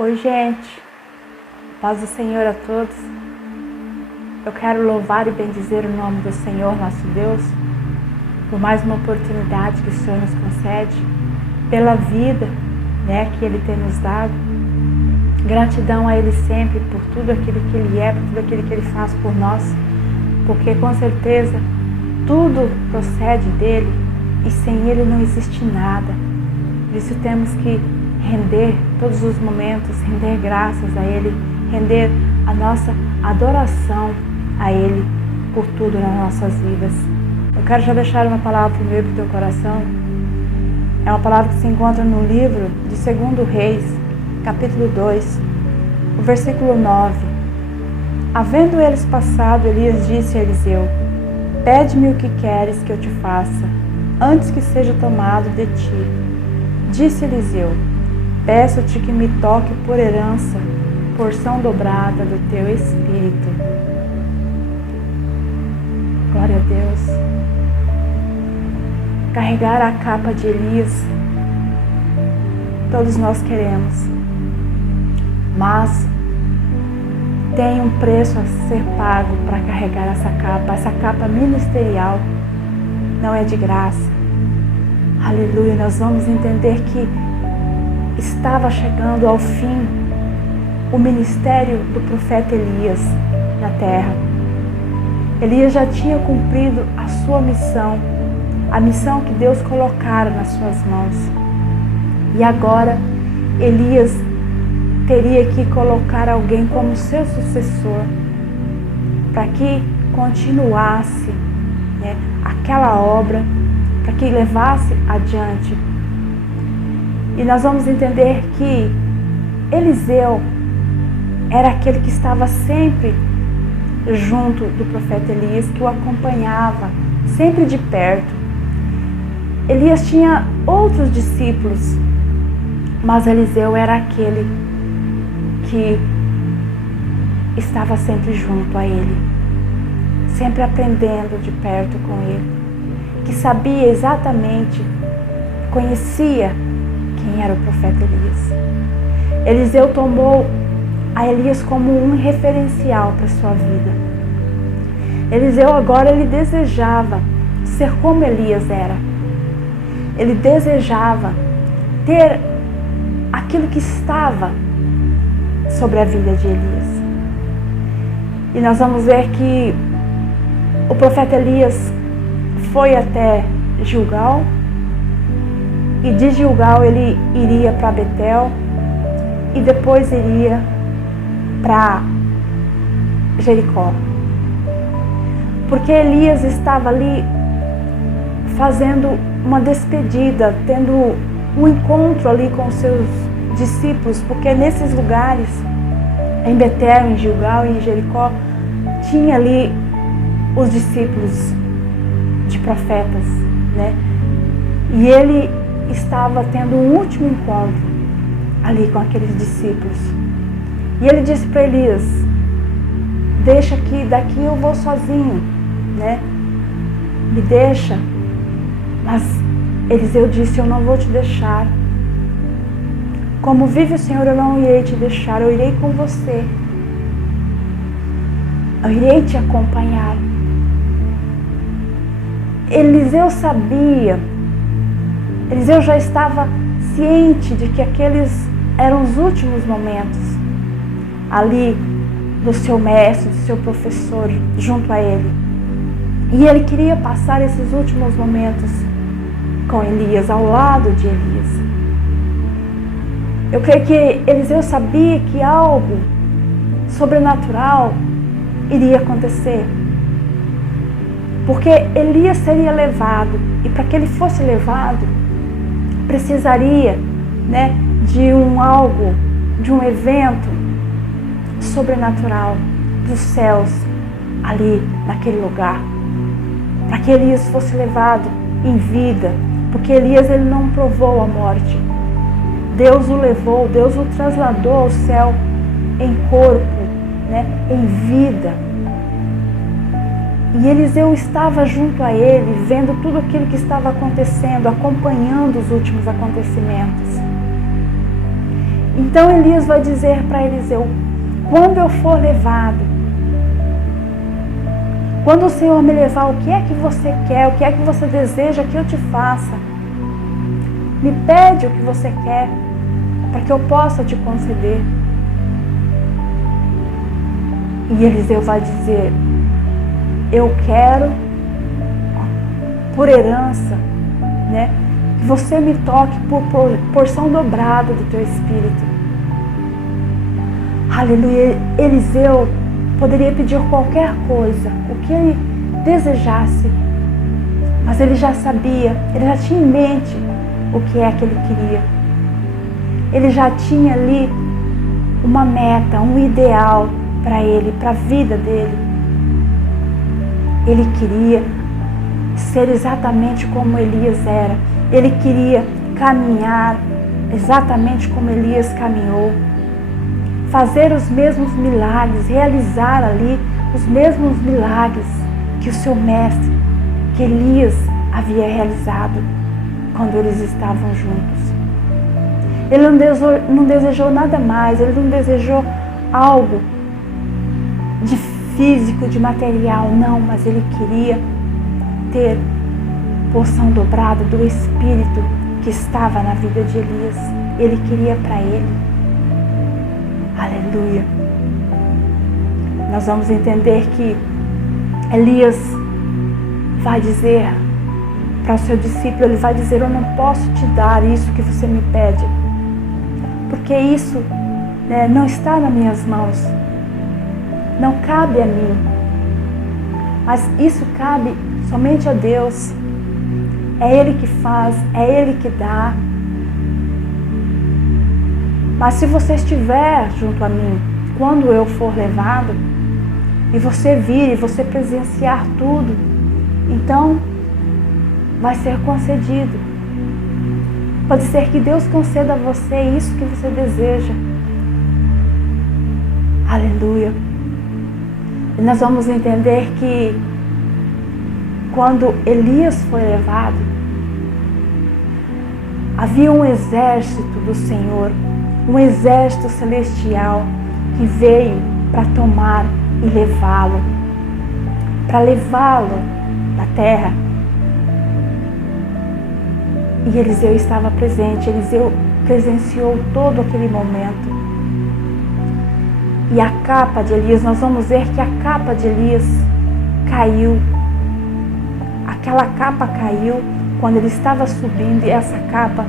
Oi, gente, paz do Senhor a todos. Eu quero louvar e bendizer o nome do Senhor, nosso Deus, por mais uma oportunidade que o Senhor nos concede, pela vida, que Ele tem nos dado. Gratidão a Ele sempre por tudo aquilo que Ele é, por tudo aquilo que Ele faz por nós, porque com certeza tudo procede dEle e sem Ele não existe nada. Por isso temos que render todos os momentos, render graças a Ele, render a nossa adoração a Ele por tudo nas nossas vidas. Eu quero já deixar uma palavra primeiro para o teu coração. É uma palavra que se encontra no livro de 2 Reis, capítulo 2, o versículo 9. Havendo eles passado, Elias disse a Eliseu: pede-me o que queres que eu te faça, antes que seja tomado de ti. Disse Eliseu: peço-te que me toque por herança, porção dobrada do teu espírito. Glória a Deus. Carregar a capa de Elias, todos nós queremos, mas tem um preço a ser pago para carregar essa capa ministerial, não é de graça. Aleluia, nós vamos entender que estava chegando ao fim o ministério do profeta Elias na terra. Elias já tinha cumprido a sua missão, a missão que Deus colocara nas suas mãos. E agora Elias teria que colocar alguém como seu sucessor, para que continuasse aquela obra, para que levasse adiante. E nós vamos entender que Eliseu era aquele que estava sempre junto do profeta Elias, que o acompanhava sempre de perto. Elias tinha outros discípulos, mas Eliseu era aquele que estava sempre junto a ele, sempre aprendendo de perto com ele, que sabia exatamente, conhecia quem era o profeta Elias. Eliseu tomou a Elias como um referencial para a sua vida. Eliseu agora ele desejava ser como Elias era. Ele desejava ter aquilo que estava sobre a vida de Elias. E nós vamos ver que o profeta Elias foi até Gilgal, e de Gilgal ele iria para Betel e depois iria para Jericó. Porque Elias estava ali fazendo uma despedida, tendo um encontro ali com os seus discípulos, porque nesses lugares, em Betel, em Gilgal e em Jericó, tinha ali os discípulos de profetas, E ele estava tendo um último encontro ali com aqueles discípulos. E ele disse para Elias: deixa aqui, daqui eu vou sozinho, Me deixa. Mas Eliseu disse: eu não vou te deixar. Como vive o Senhor, eu não irei te deixar, eu irei com você. Eu irei te acompanhar. Eliseu sabia, Eliseu já estava ciente de que aqueles eram os últimos momentos ali do seu mestre, do seu professor, junto a ele. E ele queria passar esses últimos momentos com Elias, ao lado de Elias. Eu creio que Eliseu sabia que algo sobrenatural iria acontecer. Porque Elias seria levado, e para que ele fosse levado, precisaria de um evento sobrenatural dos céus ali naquele lugar, para que Elias fosse levado em vida, porque Elias ele não provou a morte. Deus o levou, Deus o trasladou ao céu em corpo, em vida. E Eliseu estava junto a ele, vendo tudo aquilo que estava acontecendo, acompanhando os últimos acontecimentos. Então Elias vai dizer para Eliseu: quando eu for levado, quando o Senhor me levar, o que é que você quer? O que é que você deseja que eu te faça? Me pede o que você quer, para que eu possa te conceder. E Eliseu vai dizer: eu quero, por herança, né, que você me toque por porção dobrada do teu espírito. Aleluia. Eliseu poderia pedir qualquer coisa, o que ele desejasse, mas ele já sabia, ele já tinha em mente o que é que ele queria. Ele já tinha ali uma meta, um ideal para ele, para a vida dele. Ele queria ser exatamente como Elias era. Ele queria caminhar exatamente como Elias caminhou. Fazer os mesmos milagres, realizar ali os mesmos milagres que o seu mestre, que Elias havia realizado quando eles estavam juntos. Ele não desejou nada mais, ele não desejou algo de físico, de material, não, mas ele queria ter porção dobrada do Espírito que estava na vida de Elias. Ele queria para ele. Aleluia. Nós vamos entender que Elias vai dizer para o seu discípulo, ele vai dizer: eu não posso te dar isso que você me pede, porque isso, né, não está nas minhas mãos, não cabe a mim, mas isso cabe somente a Deus. É Ele que faz, é Ele que dá. Mas se você estiver junto a mim, quando eu for levado, e você vir e você presenciar tudo, então vai ser concedido. Pode ser que Deus conceda a você isso que você deseja. Aleluia. E nós vamos entender que quando Elias foi levado, havia um exército do Senhor, um exército celestial que veio para tomar e levá-lo, para levá-lo da terra. E Eliseu estava presente, Eliseu presenciou todo aquele momento. E a capa de Elias, nós vamos ver que a capa de Elias caiu. Aquela capa caiu quando ele estava subindo e essa capa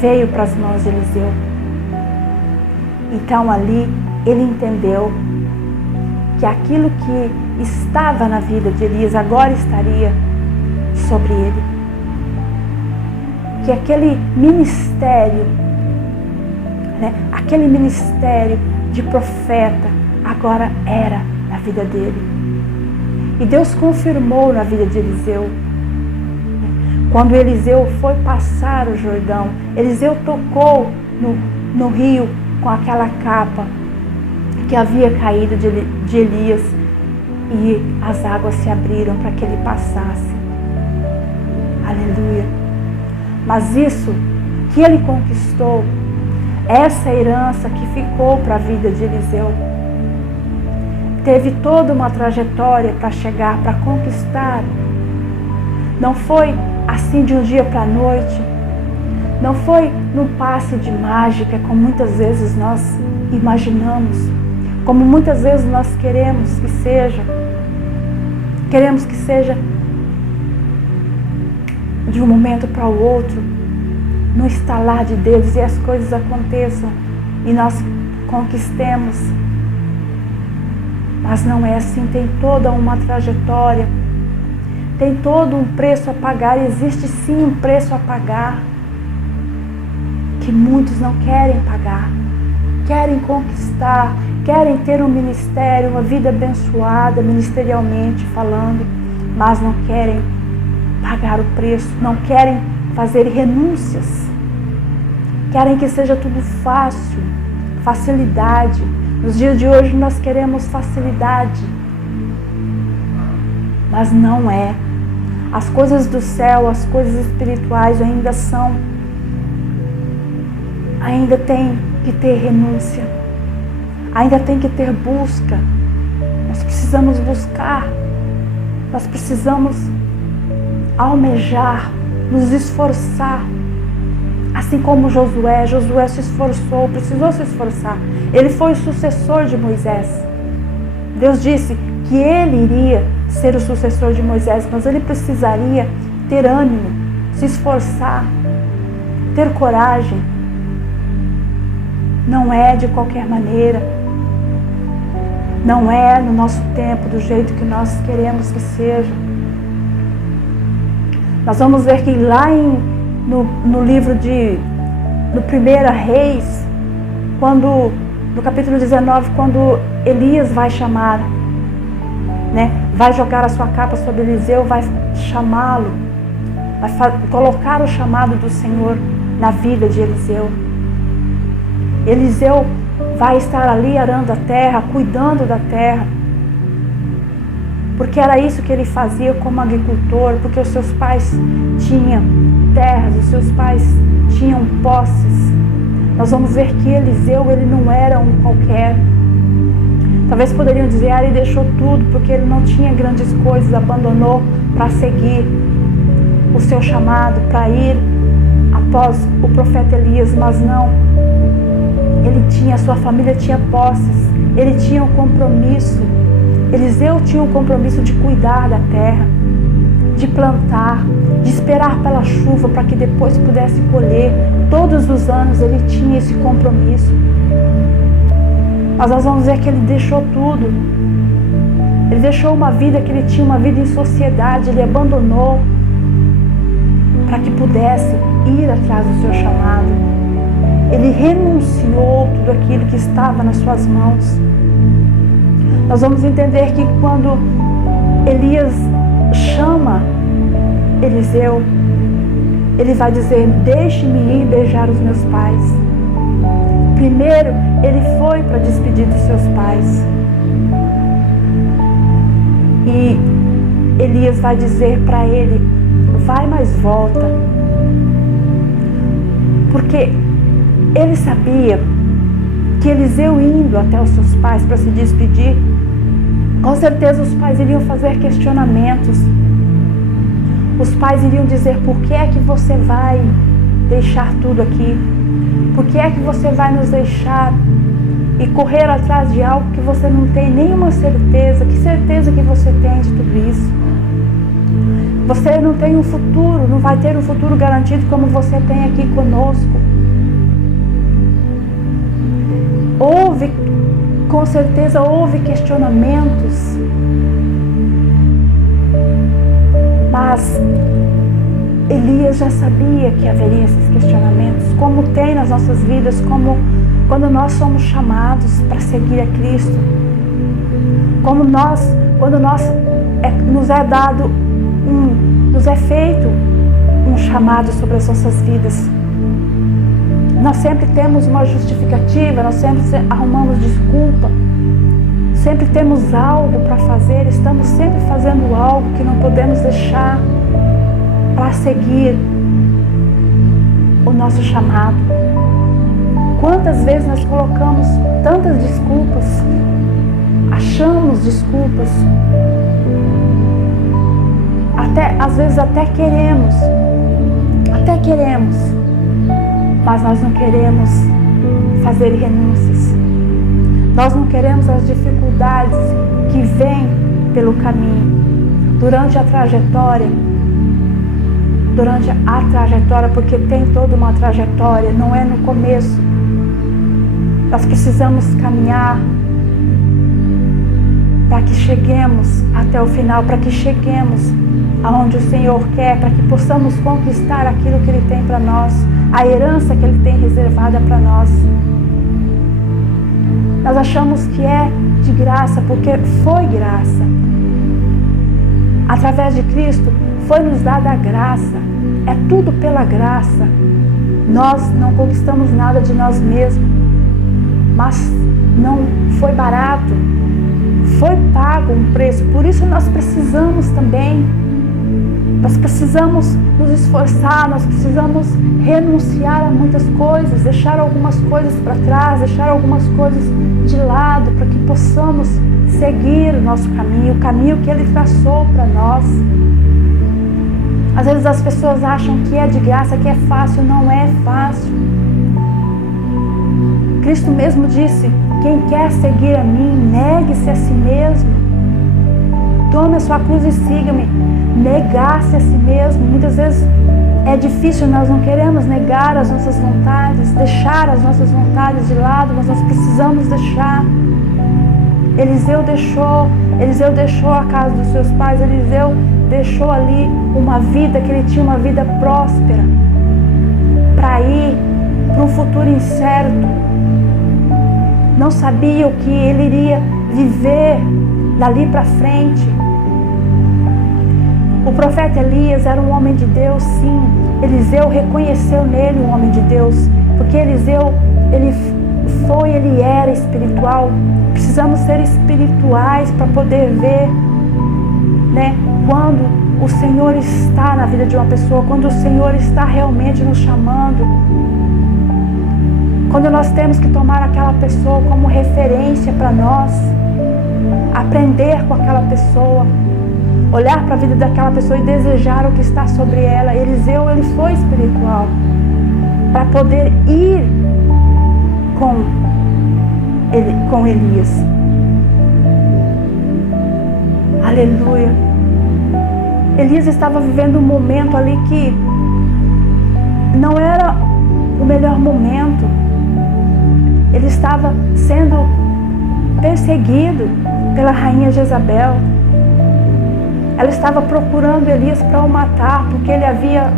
veio para as mãos de Eliseu. Então ali ele entendeu que aquilo que estava na vida de Elias agora estaria sobre ele. Que aquele ministério, né, aquele ministério de profeta agora era na vida dele. E Deus confirmou na vida de Eliseu. Quando Eliseu foi passar o Jordão, Eliseu tocou no rio com aquela capa que havia caído de Elias e as águas se abriram para que ele passasse. Aleluia. Mas isso que ele conquistou, essa herança que ficou para a vida de Eliseu, teve toda uma trajetória para chegar, para conquistar. Não foi assim de um dia para a noite. Não foi num passe de mágica, como muitas vezes nós imaginamos, como muitas vezes nós queremos que seja. Queremos que seja de um momento para o outro, no estalar de dedos, e as coisas aconteçam e nós conquistemos. Mas não é assim, tem toda uma trajetória, tem todo um preço a pagar, existe sim um preço a pagar, que muitos não querem pagar, querem conquistar, querem ter um ministério, uma vida abençoada, ministerialmente falando, mas não querem pagar o preço, não querem fazer renúncias, querem que seja tudo fácil, facilidade. Nos dias de hoje nós queremos facilidade, mas não é. As coisas do céu, as coisas espirituais ainda tem que ter renúncia. Ainda tem que ter busca. Nós precisamos buscar. Nós precisamos almejar, nos esforçar. Assim como Josué se esforçou, precisou se esforçar. Ele foi o sucessor de Moisés. Deus disse que ele iria ser o sucessor de Moisés, mas ele precisaria ter ânimo, se esforçar, ter coragem. Não é de qualquer maneira. Não é no nosso tempo, do jeito que nós queremos que seja. Nós vamos ver que lá no livro no 1 Reis, no capítulo 19, quando Elias vai chamar, vai jogar a sua capa sobre Eliseu, vai chamá-lo, vai colocar o chamado do Senhor na vida de Eliseu. Eliseu vai estar ali arando a terra, cuidando da terra, porque era isso que ele fazia como agricultor, porque os seus pais tinham terras, os seus pais tinham posses. Nós vamos ver que Eliseu, ele não era um qualquer. Talvez poderiam dizer, ele deixou tudo porque ele não tinha grandes coisas, abandonou para seguir o seu chamado, para ir após o profeta Elias, mas não. A sua família tinha posses, ele tinha um compromisso. Eliseu tinha um compromisso de cuidar da terra, de plantar, de esperar pela chuva para que depois pudesse colher. Todos os anos ele tinha esse compromisso. Mas nós vamos ver que ele deixou tudo. Ele deixou uma vida que ele tinha, uma vida em sociedade, ele abandonou para que pudesse ir atrás do seu chamado. Ele renunciou tudo aquilo que estava nas suas mãos. Nós vamos entender que quando Elias chama Eliseu, ele vai dizer, deixe-me ir beijar os meus pais. Primeiro, ele foi para despedir dos seus pais. E Elias vai dizer para ele, vai, mas volta. Porque ele sabia que Eliseu indo até os seus pais para se despedir, com certeza os pais iriam fazer questionamentos. Os pais iriam dizer, por que é que você vai deixar tudo aqui? Por que é que você vai nos deixar e correr atrás de algo que você não tem nenhuma certeza? Que certeza que você tem de tudo isso? Você não tem um futuro, não vai ter um futuro garantido como você tem aqui conosco. Com certeza houve questionamentos, mas Elias já sabia que haveria esses questionamentos, como tem nas nossas vidas, como quando nós somos chamados para seguir a Cristo, quando nos é dado nos é feito um chamado sobre as nossas vidas. Nós sempre temos uma justificativa, nós sempre arrumamos desculpa, sempre temos algo para fazer, estamos sempre fazendo algo que não podemos deixar para seguir o nosso chamado. Quantas vezes nós colocamos tantas desculpas, achamos desculpas, às vezes até queremos, mas nós não queremos fazer renúncias. Nós não queremos as dificuldades que vêm pelo caminho. Durante a trajetória, porque tem toda uma trajetória, não é no começo. Nós precisamos caminhar para que cheguemos até o final, para que cheguemos aonde o Senhor quer, para que possamos conquistar aquilo que Ele tem para nós, a herança que Ele tem reservada para nós. Nós achamos que é de graça, porque foi graça. Através de Cristo foi nos dada a graça. É tudo pela graça. Nós não conquistamos nada de nós mesmos, mas não foi barato. Foi pago um preço, por isso nós precisamos também Nós precisamos nos esforçar, nós precisamos renunciar a muitas coisas, deixar algumas coisas para trás, deixar algumas coisas de lado, para que possamos seguir o nosso caminho, o caminho que Ele traçou para nós. Às vezes as pessoas acham que é de graça, que é fácil. Não é fácil. Cristo mesmo disse: quem quer seguir a mim, negue-se a si mesmo. Tome a sua cruz e siga-me. Negar-se a si mesmo. Muitas vezes é difícil, nós não queremos negar as nossas vontades, deixar as nossas vontades de lado, mas nós precisamos deixar. Eliseu deixou a casa dos seus pais, Eliseu deixou ali uma vida, que ele tinha uma vida próspera, para ir para um futuro incerto. Não sabia o que ele iria viver dali para frente. O profeta Elias era um homem de Deus, sim. Eliseu reconheceu nele um homem de Deus, porque Eliseu, ele era espiritual. Precisamos ser espirituais para poder ver, né, quando o Senhor está na vida de uma pessoa, quando o Senhor está realmente nos chamando. Quando nós temos que tomar aquela pessoa como referência para nós, aprender com aquela pessoa, olhar para a vida daquela pessoa e desejar o que está sobre ela. Eliseu, ele foi espiritual para poder ir com Elias. Aleluia. Elias estava vivendo um momento ali que não era o melhor momento. Ele estava sendo perseguido pela rainha Jezabel. Ela estava procurando Elias para o matar, porque ele havia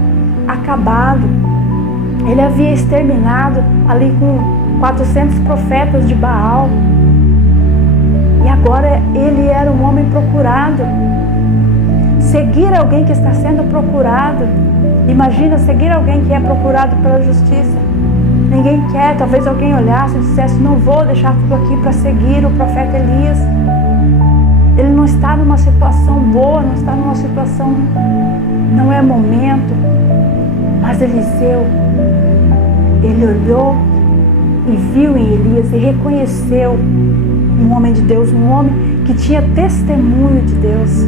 acabado. Ele havia exterminado ali com 400 profetas de Baal. E agora ele era um homem procurado. Seguir alguém que está sendo procurado. Imagina seguir alguém que é procurado pela justiça. Ninguém quer. Talvez alguém olhasse e dissesse: não vou deixar tudo aqui para seguir o profeta Elias. Ele não está numa situação boa, não está numa situação, não é momento. Mas Eliseu, ele olhou e viu em Elias e reconheceu um homem de Deus, um homem que tinha testemunho de Deus.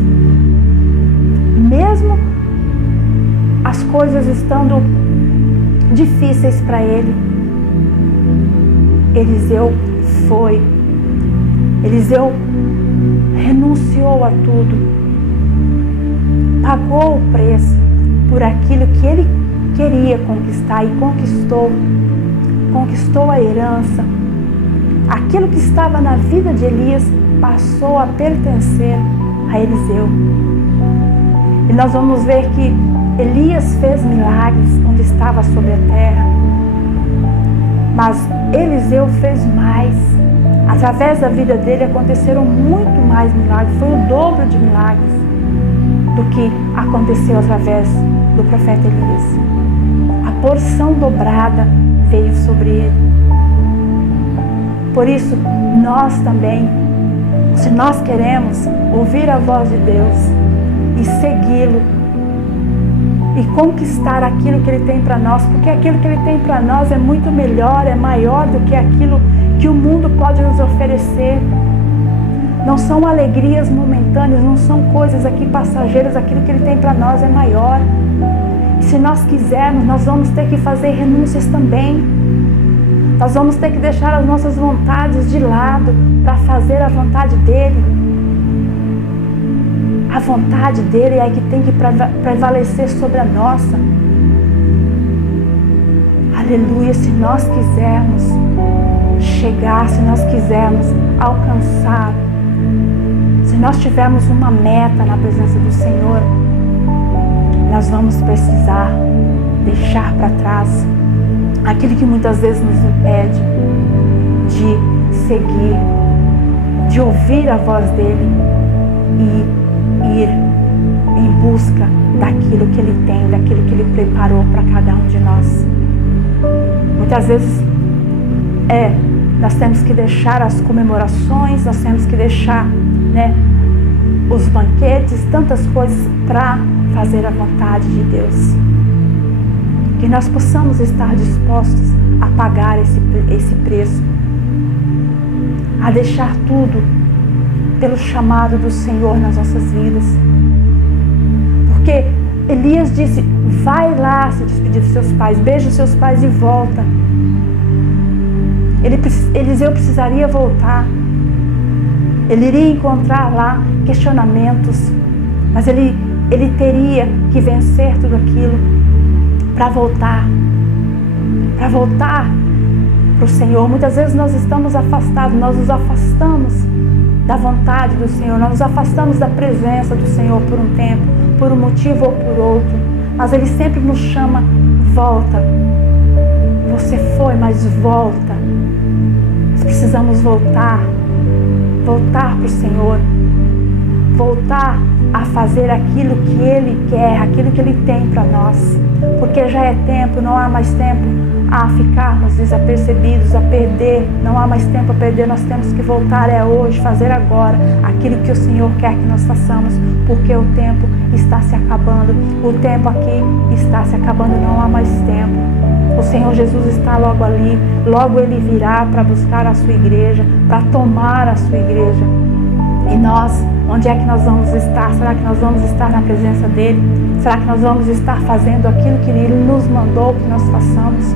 Mesmo as coisas estando difíceis para ele, Eliseu foi. Eliseu renunciou a tudo, pagou o preço por aquilo que ele queria conquistar e conquistou a herança. Aquilo que estava na vida de Elias passou a pertencer a Eliseu. E nós vamos ver que Elias fez milagres onde estava sobre a terra, mas Eliseu fez mais. Através da vida dele aconteceram muito mais milagres, foi o dobro de milagres do que aconteceu através do profeta Elias. A porção dobrada veio sobre ele. Por isso, nós também, se nós queremos ouvir a voz de Deus e segui-lo e conquistar aquilo que Ele tem para nós, porque aquilo que Ele tem para nós é muito melhor, é maior do que aquilo que o mundo pode nos oferecer. Não são alegrias momentâneas, não são coisas aqui passageiras, aquilo que Ele tem para nós é maior. E se nós quisermos, nós vamos ter que fazer renúncias também. Nós vamos ter que deixar as nossas vontades de lado para fazer a vontade dEle. A vontade dEle é que tem que prevalecer sobre a nossa. Aleluia, se nós quisermos chegar, se nós quisermos alcançar, se nós tivermos uma meta na presença do Senhor, nós vamos precisar deixar para trás aquilo que muitas vezes nos impede de seguir, de ouvir a voz dEle e ir em busca daquilo que Ele tem, daquilo que Ele preparou para cada um de nós. Muitas vezes nós temos que deixar as comemorações, nós temos que deixar, os banquetes, tantas coisas para fazer a vontade de Deus. Que nós possamos estar dispostos a pagar esse preço, a deixar tudo pelo chamado do Senhor nas nossas vidas. Porque Elias disse, vai lá se despedir dos seus pais, beija os seus pais e volta. Eliseu precisaria voltar. Ele iria encontrar lá questionamentos, mas ele teria que vencer tudo aquilo para voltar para o Senhor. Muitas vezes nós estamos afastados, nós nos afastamos da vontade do Senhor, nós nos afastamos da presença do Senhor por um tempo, por um motivo ou por outro, mas Ele sempre nos chama, volta. Você foi, mas volta. Nós precisamos voltar para o Senhor, voltar a fazer aquilo que Ele quer, aquilo que Ele tem para nós, porque já é tempo, não há mais tempo a ficarmos desapercebidos, a perder, não há mais tempo a perder, nós temos que voltar, é hoje, fazer agora aquilo que o Senhor quer que nós façamos, porque o tempo está se acabando, o tempo aqui está se acabando, não há mais tempo. O Senhor Jesus está logo ali, logo Ele virá para buscar a sua igreja, para tomar a sua igreja. E nós, onde é que nós vamos estar? Será que nós vamos estar na presença dEle? Será que nós vamos estar fazendo aquilo que Ele nos mandou que nós façamos?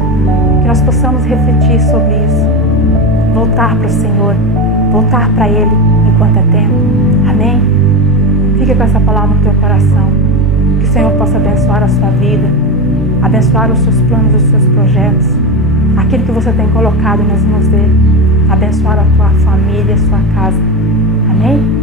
Que nós possamos refletir sobre isso. Voltar para o Senhor, voltar para Ele enquanto é tempo. Amém? Fique com essa palavra no teu coração. Que o Senhor possa abençoar a sua vida, abençoar os seus planos, os seus projetos, aquilo que você tem colocado nas mãos dEle, abençoar a tua família, a sua casa. Amém?